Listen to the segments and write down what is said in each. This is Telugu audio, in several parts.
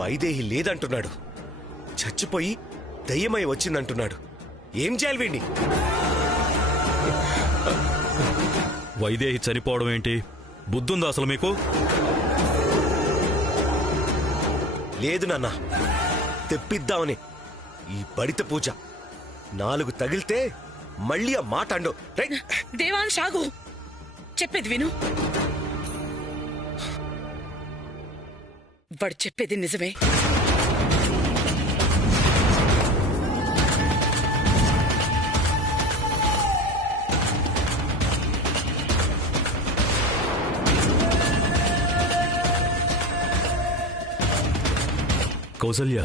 వైదేహి లేదంటున్నాడు, చచ్చిపోయి దయ్యమై వచ్చిందంటున్నాడు. ఏం చేయాలి వీణ్ణి? వైదేహి చనిపోవడం ఏంటి? బుద్ధుందా అసలు మీకు? లేదు నాన్న, తెప్పిద్దామని ఈ బడిత పూజ 4 తగిలితే మళ్ళీ ఆ మాట అండు. దేవాన్ షాగు చెప్పేది విను. వాడు చెప్పేది నిజమే. కౌసల్య,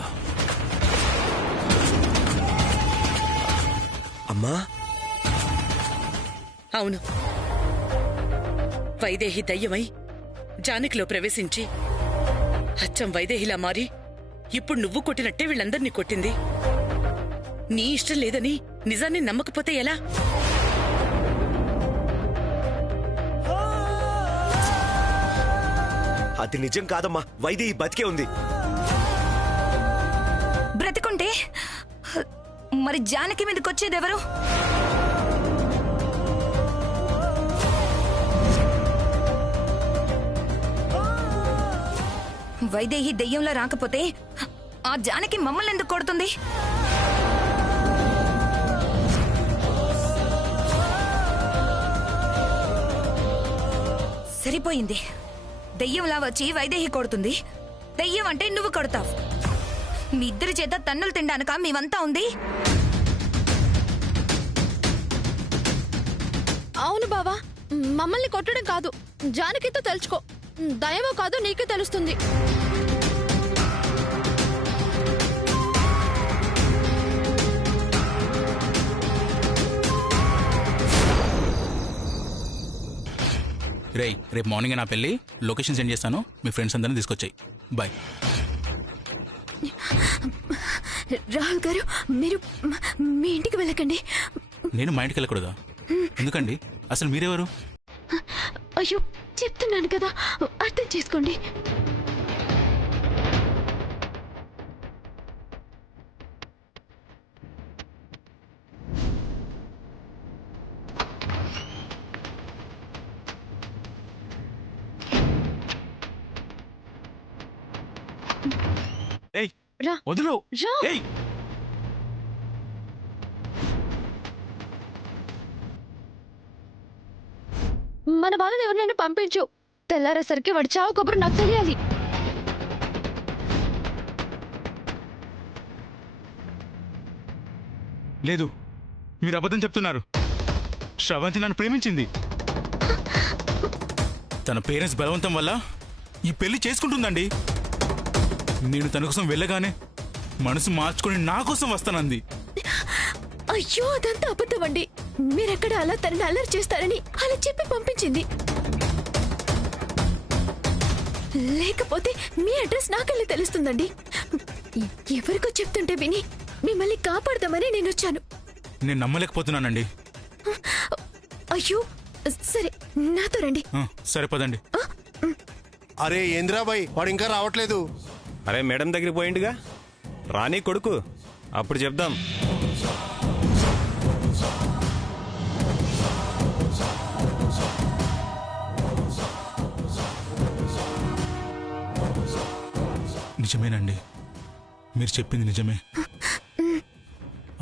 అమ్మా. అవును, వైదేహి దయ్యమై జానకిలో ప్రవేశించి అచ్చం వైదేహిలా మారి ఇప్పుడు నువ్వు కొట్టినట్టే వీళ్ళందర్నీ కొట్టింది. నీ ఇష్టం లేదని నిజాన్ని నమ్మకపోతే ఎలా? అది నిజం కాదమ్మా, వైదేహి బతికే ఉంది. బ్రతికుంటే మరి జానకి మీదకొచ్చేదెవరు? వైదేహి దెయ్యంలా రాకపోతే ఆ జానకి మమ్మల్ని ఎందుకు కొడుతుంది? సరిపోయింది. దెయ్యంలా వచ్చి వైదేహి కొడుతుంది, దెయ్యం అంటే నువ్వు కొడతావు. మీ ఇద్దరి చేత తన్నులు తినడానిక మేమంతా ఉంది? అవును బావా, మమ్మల్ని కొట్టడం కాదు, జానకితో తెలుసుకో. దయమో కాదు నీకే తెలుస్తుంది. రేయ్, రేపు మార్నింగ్ నా పెళ్ళి, లొకేషన్ సెండ్ చేస్తాను, మీ ఫ్రెండ్స్ అందరిని తీసుకొచ్చాయి. బాయ్. రాహుల్ గారు, మీరు మీ ఇంటికి వెళ్ళకండి. నేను మా ఇంటికి వెళ్ళకూడదా? ఎందుకండి? అసలు మీరెవరు? అయ్యో, చెప్తున్నాను కదా, అర్థం చేసుకోండి. ఏయ్, రా, వదులు. రా. ఏయ్, మన వాళ్ళని ఎవరినైనా పంపించు. తెల్లారేసరికి వాడి చావు కబురు నాకు తెలియాలి. లేదు, మీరు అబద్ధం చెప్తున్నారు. శ్రవంతి నన్ను ప్రేమించింది. తన పేరెంట్స్ బలవంతం వల్ల ఈ పెళ్లి చేసుకుంటుందండి. నేను తన కోసం వెళ్ళగానే మనసు మార్చుకొని నా కోసం వస్తానంది. అయ్యో, అదంతా అబద్ధం అండి. మీరెక్కడ అలా తనని అల్లరి చేస్తారని అలా చెప్పి పంపించింది. లేకపోతే మీ అడ్రస్ నాకెళ్ళి తెలుస్తుందండి. ఎవరికో చెప్తుంటే విని మిమ్మల్ని కాపాడదామని నేను వచ్చాను. నేను నమ్మలేకపోతున్నానండి. అయ్యో, సరే, నాతో రండి. సరే, పదండి. అరే ఏంద్రాబాయ్, వాడు ఇంకా రావట్లేదు. అరే మేడం దగ్గరికి పోయిండుగా, రాని కొడుకు, అప్పుడు చెప్దాం. నిజమేనండి, మీరు చెప్పింది నిజమే.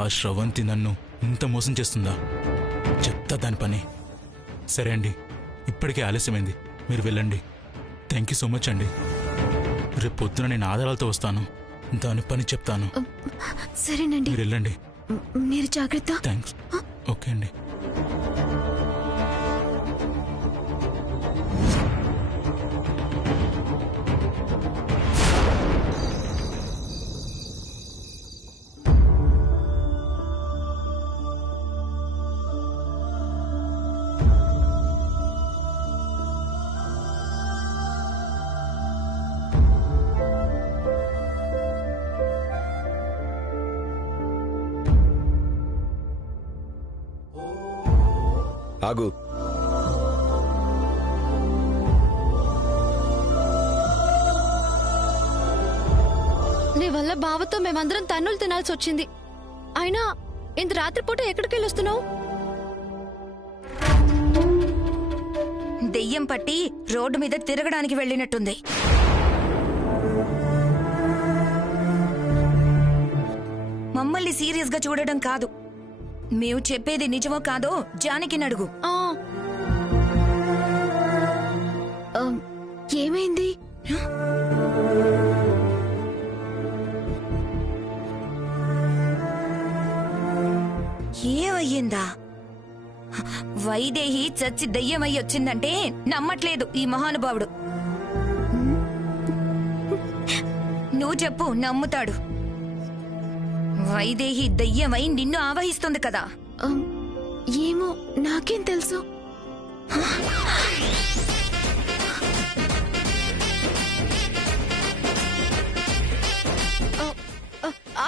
ఆ శ్రవంతి నన్ను ఇంత మోసం చేస్తుందా? చెప్తా దాని పని. సరే అండి, ఇప్పటికే ఆలస్యమైంది, మీరు వెళ్ళండి. థ్యాంక్ యూ సో మచ్ అండి. రేపు పొద్దున నేను ఆధారాలతో వస్తాను, దాని పని చెప్తాను. సరేనండి, మీరు వెళ్ళండి. మీరు జాగ్రత్త. థ్యాంక్స్. ఓకే అండి. ఆగు. నీ వల్ల బావతో మేమందరం తన్నులు తినాల్సి వచ్చింది. అయినా ఇంత రాత్రిపూట ఎక్కడికి వెళ్ళొస్తున్నావు? దెయ్యం పట్టి రోడ్డు మీద తిరగడానికి వెళ్ళినట్టుంది. మమ్మల్ని సీరియస్ గా చూడడం కాదు, మేము చెప్పేది నిజమో కాదో జానకిని అడుగు. ఏమైంది? ఏమయ్యిందా? వైదేహి చచ్చి దయ్యమై వచ్చిందంటే నమ్మట్లేదు ఈ మహానుభావుడు. నువ్వు చెప్పు, నమ్ముతాడు. వైదేహి దయ్యమై నిన్ను ఆవహిస్తుంది కదా. ఏమో, నాకేం తెలుసు.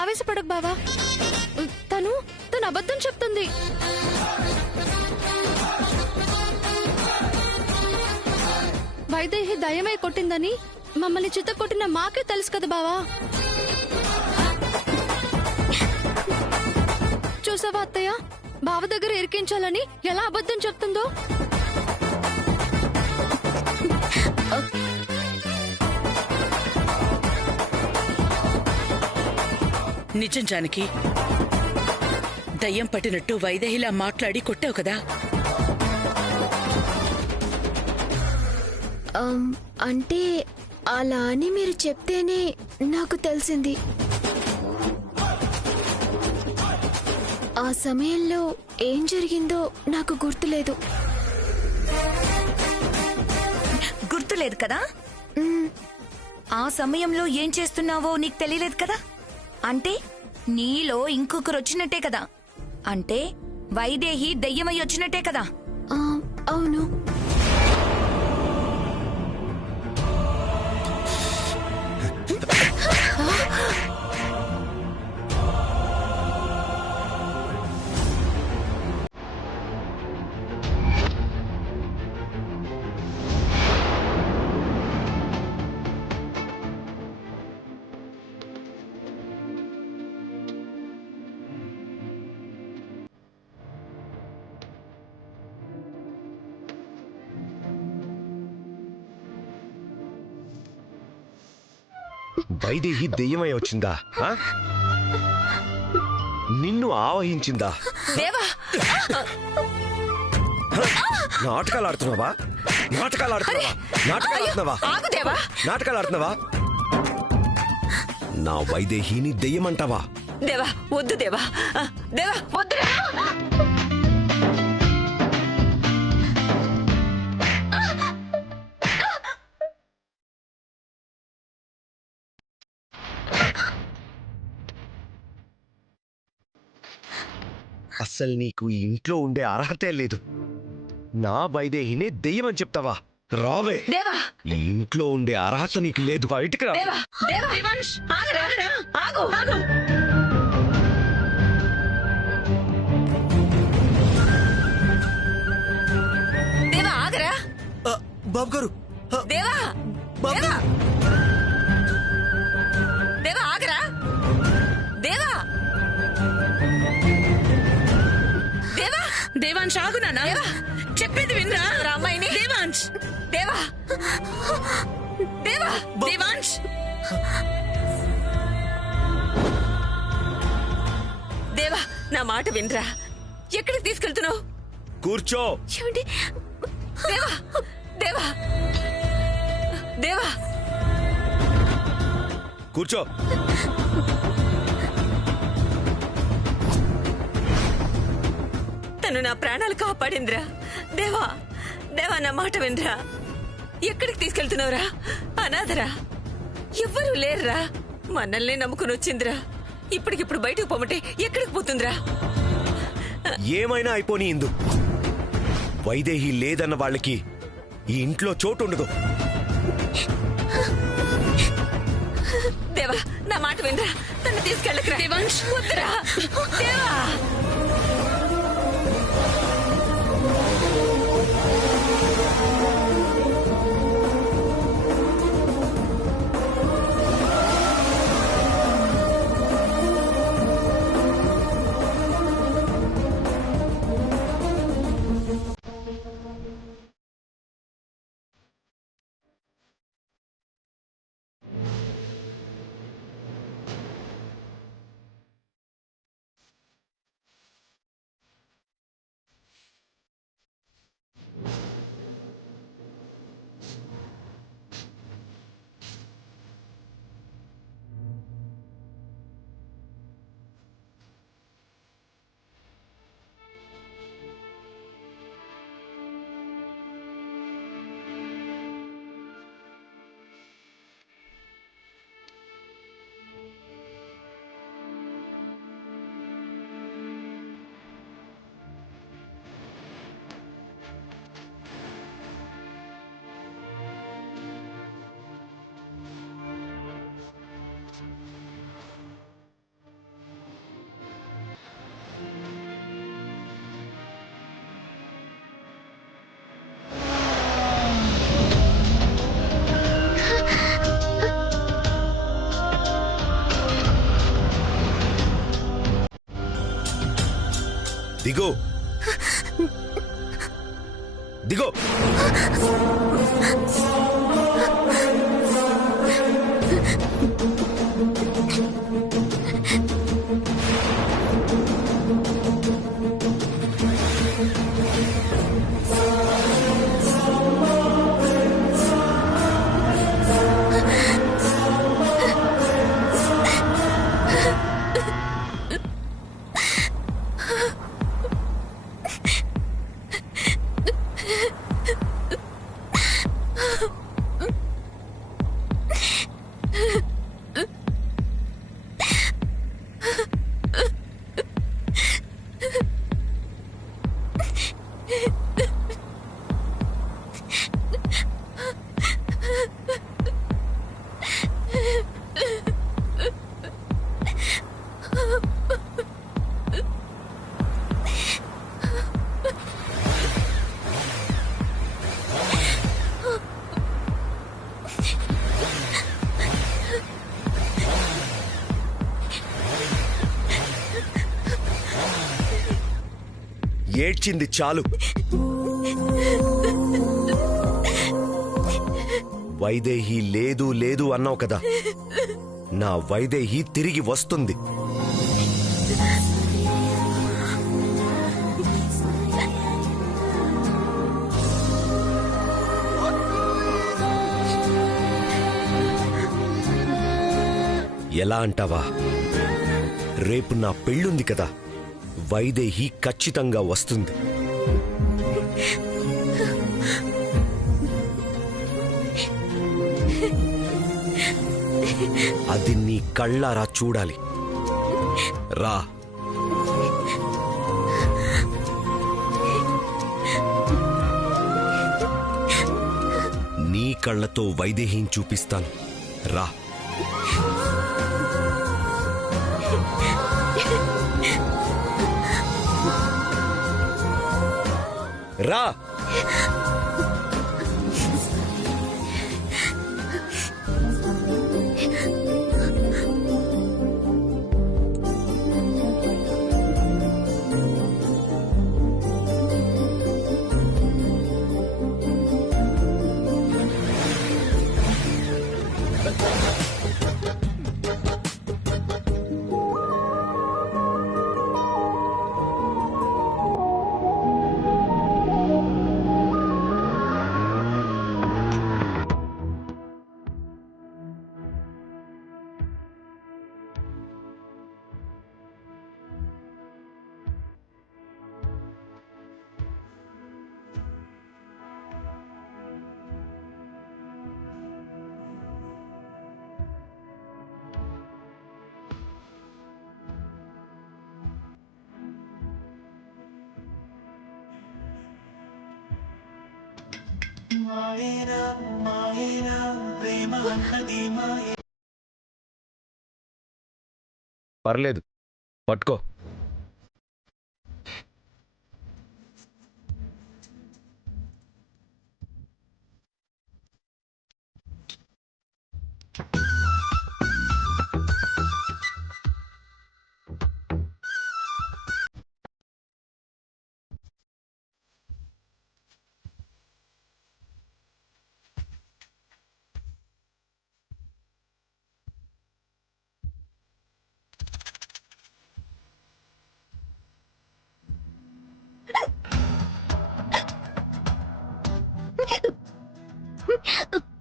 ఆవేశపడకు బావా, తను అబద్ధం చెప్తుంది. వైదేహి దయ్యమై కొట్టిందని మమ్మల్ని చిత్త కొట్టిన మాకే తెలుసు కదా బావా. చూసావా అత్తయ్య, బావ దగ్గర ఇరికించాలని ఎలా అబద్ధం చెప్తుందో. నిజం జానకి, దయ్యం పట్టినట్టు వైదేహిలా మాట్లాడి కొట్టావు కదా. అంటే అలా అని మీరు చెప్తేనే నాకు తెలిసింది. ఆ సమయంలో ఏం జరిగిందో నాకు గుర్తులేదు. గుర్తులేదు కదా? ఆ సమయంలో ఏం చేస్తున్నావో నీకు తెలియలేదు కదా? అంటే నీలో ఇంకొకరు వచ్చినట్టే కదా. అంటే వైదేహి దయ్యమై వచ్చినట్టే కదా. అవును. వైదేహి దెయ్యమై వచ్చిందా? నిన్ను ఆవహించిందా? నాటకాలు ఆడుతున్నావా? నా వైదేహిని దెయ్యమంటావా? దేవా వద్దు, దేవా దేవా వద్దు. అస్సలు నీకు ఈ ఇంట్లో ఉండే అర్హతే లేదు. నా వైదేహిని దెయ్యం అని చెప్తావా? రావే. ఈ ఇంట్లో ఉండే అర్హత నీకు లేదు. బయటికి రా. దేవా ఆగరా. బాబు గారు. దేవా దేవా దేవా ఆగరా. దేవా దేవా దేవాంశ్ ఆగు నాన్న, చెప్పేది వినరా. అమ్మాయిని దేవాంశ్, దేవా దేవా దేవాంశ్. దేవా నా మాట వినరా. ఎక్కడికి తీసుకెళ్తున్నావు? కూర్చో. దేవా దేవా దేవా కూర్చో. తను నా ప్రాణాలు కాపాడిందిరా. దేవా దేవా నా మాట వినరా. ఎక్కడికి తీసుకెళ్తున్నావురా? అనాథరా, ఎవ్వరూ లేరురా. మనల్ని నమ్ముకుని వచ్చిందిరా. ఇప్పటికిప్పుడు బయటకు పోమంటే ఎక్కడికి పోతుందిరా? ఏమైనా అయిపోని ఇందు. వైదేహి లేదన్న వాళ్ళకి ఈ ఇంట్లో చోటు ఉండదు. దేవా నా మాట వినరా. తను తీసుకెళ్ళకరా. దేవాంశ్ వద్దురా. దేవా దిగో దిగో. ఏడ్చింది చాలు. వైదేహి లేదు లేదు అన్నావు కదా, నా వైదేహి తిరిగి వస్తుంది. ఎలా అంటావా? రేపు నా పెళ్ళుంది కదా, వైదేహి ఖచ్చితంగా వస్తుంది. అది నీ కళ్ళారా చూడాలి. రా. నీ కళ్ళతో వైదేహిని చూపిస్తాను. రా. రా. పర్లేదు, పట్టుకో.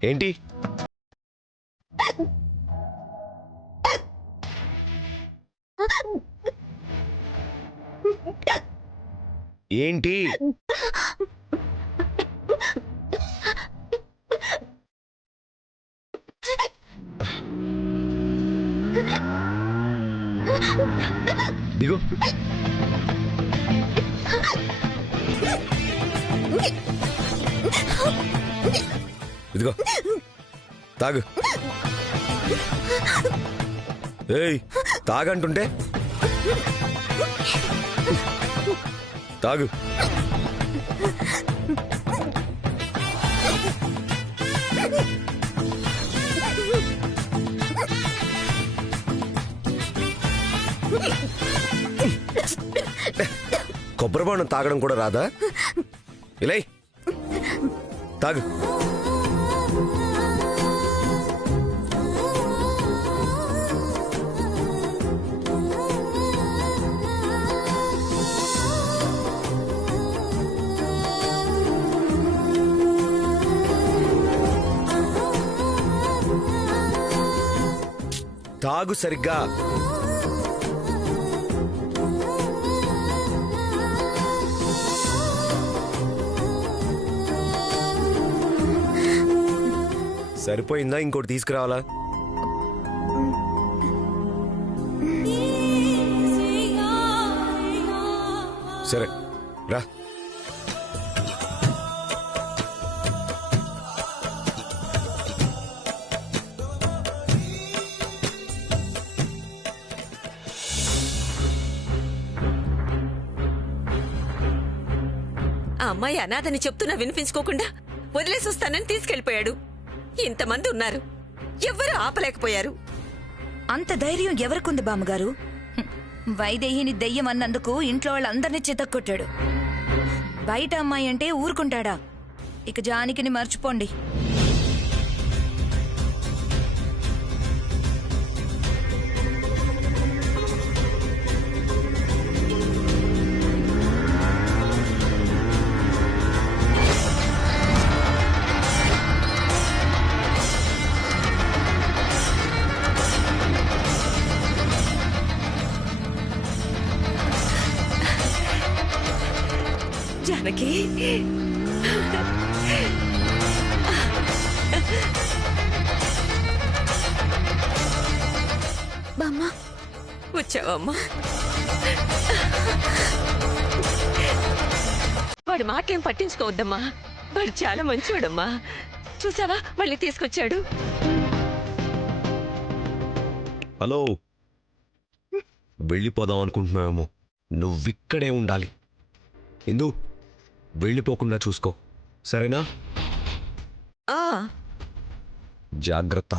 ఏంటి? ఏంటి? దిగు. ఇదిగో తాగు. ఏయ్, తాగంటుంటే తాగు. కొబ్బరిబాణం తాగడం కూడా రాదా? ఇలా తాగు. తాగు సరిగ్గా. సరిపోయిందా? ఇంకోటి తీసుకురావాలా? సరే రా. ఆ అమ్మాయి అనాథని చెప్తున్నా వినిపించుకోకుండా వదిలేసి వస్తానని తీసుకెళ్లిపోయాడు. ఇంతమంది ఉన్నారు, ఎవ్వరూ ఆపలేకపోయారు. అంత ధైర్యం ఎవరికుంది బామ్మగారు? వైదేహిని దెయ్యం అన్నందుకు ఇంట్లో వాళ్ళందరినీ చితక్కొట్టాడు. బయట అమ్మాయి అంటే ఊరుకుంటాడా? ఇక జానకిని మర్చిపోండి. జానకి, బామ్మ వచ్చావమ్మా? వాడి మాటలేం పట్టించుకోవద్దమ్మా, వాడు చాలా మంచివాడమ్మా. చూసావా, మళ్ళీ తీసుకొచ్చాడు. హలో, వెళ్ళిపోదాం అనుకుంటున్నావేమో. నువ్విక్కడే ఉండాలి. ఇందు, వెళ్ళిపోకుండా చూసుకో, సరేనా? జాగ్రత్త.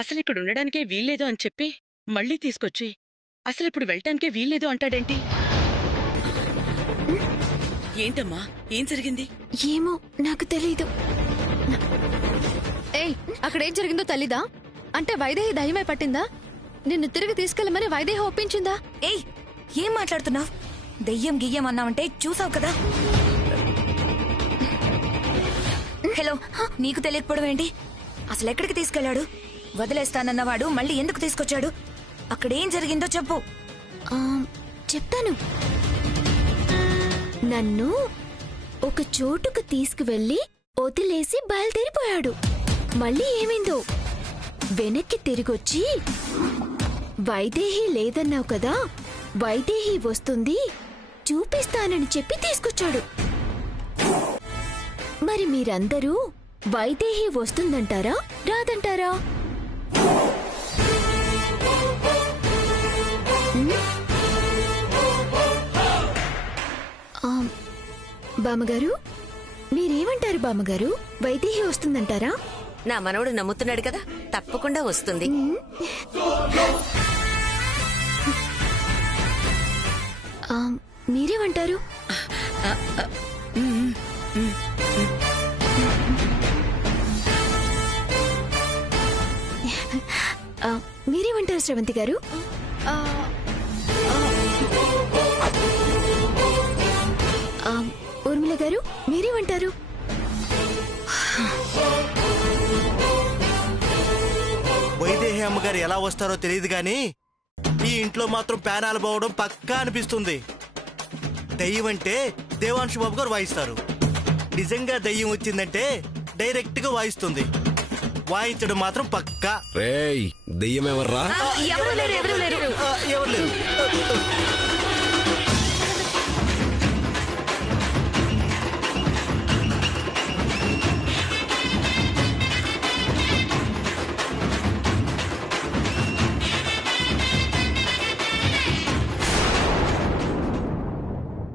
అసలు ఇక్కడ ఉండడానికే వీల్లేదు అని చెప్పి మళ్ళీ తీసుకొచ్చి అసలు ఇప్పుడు వెళ్ళటానికే వీల్లేదు అంటాడేంటి? ఏంటమ్మా, ఏం జరిగింది? ఏమో నాకు తెలీదు. ఏయ్, అక్కడేం జరిగిందో తెలీదా? అంటే వైదేహి దయ్యమే పట్టిందా? నిన్ను తిరిగి తీసుకెళ్ళమని వైదేహి ఒప్పించిందా? ఏయ్, ఏం మాట్లాడుతున్నావు? దెయ్యం గియ్యం అన్నావంటే చూసావు కదా. హలో, నీకు తెలియకపోవడం ఏంటి? అసలు ఎక్కడికి తీసుకెళ్లాడు? వదిలేస్తానన్నవాడు మళ్ళీ ఎందుకు తీసుకొచ్చాడు? అక్కడేం జరిగిందో చెప్పు. చెప్తాను. నన్ను ఒక చోటుకు తీసుకువెళ్లి వదిలేసి బయలుదేరిపోయాడు. మళ్ళీ ఏమైందో వెనక్కి తిరిగొచ్చి, వైదేహి లేదన్నావు కదా, వైదేహి వస్తుంది చూపిస్తానని చెప్పి తీసుకొచ్చాడు. మరి మీరందరూ వైదేహి వస్తుందంటారా రాదంటారా? బామ్మగారు, మీరేమంటారు బామ్మగారు? వైదేహి వస్తుందంటారా? నా మనవడు నమ్ముతున్నాడు కదా, తప్పకుండా వస్తుంది. మీరేమంటారు? మీరేమంటారు శ్రవంతి గారు? ఊర్మిళ గారు, మీరేమంటారు? వైదేహి అమ్మగారు ఎలా వస్తారో తెలియదు గాని ఈ ఇంట్లో మాత్రం ప్యానాలు పోవడం పక్కా అనిపిస్తుంది. దయ్యం అంటే దేవాంశు బాబు గారు వాయిస్తారు. నిజంగా దయ్యం వచ్చిందంటే డైరెక్ట్ గా వాయిస్తుంది. వాయించడం మాత్రం పక్కా. రేయ్, దెయ్యం ఎవర్రా? ఎవరు లేరు. ఎవరు లేరు.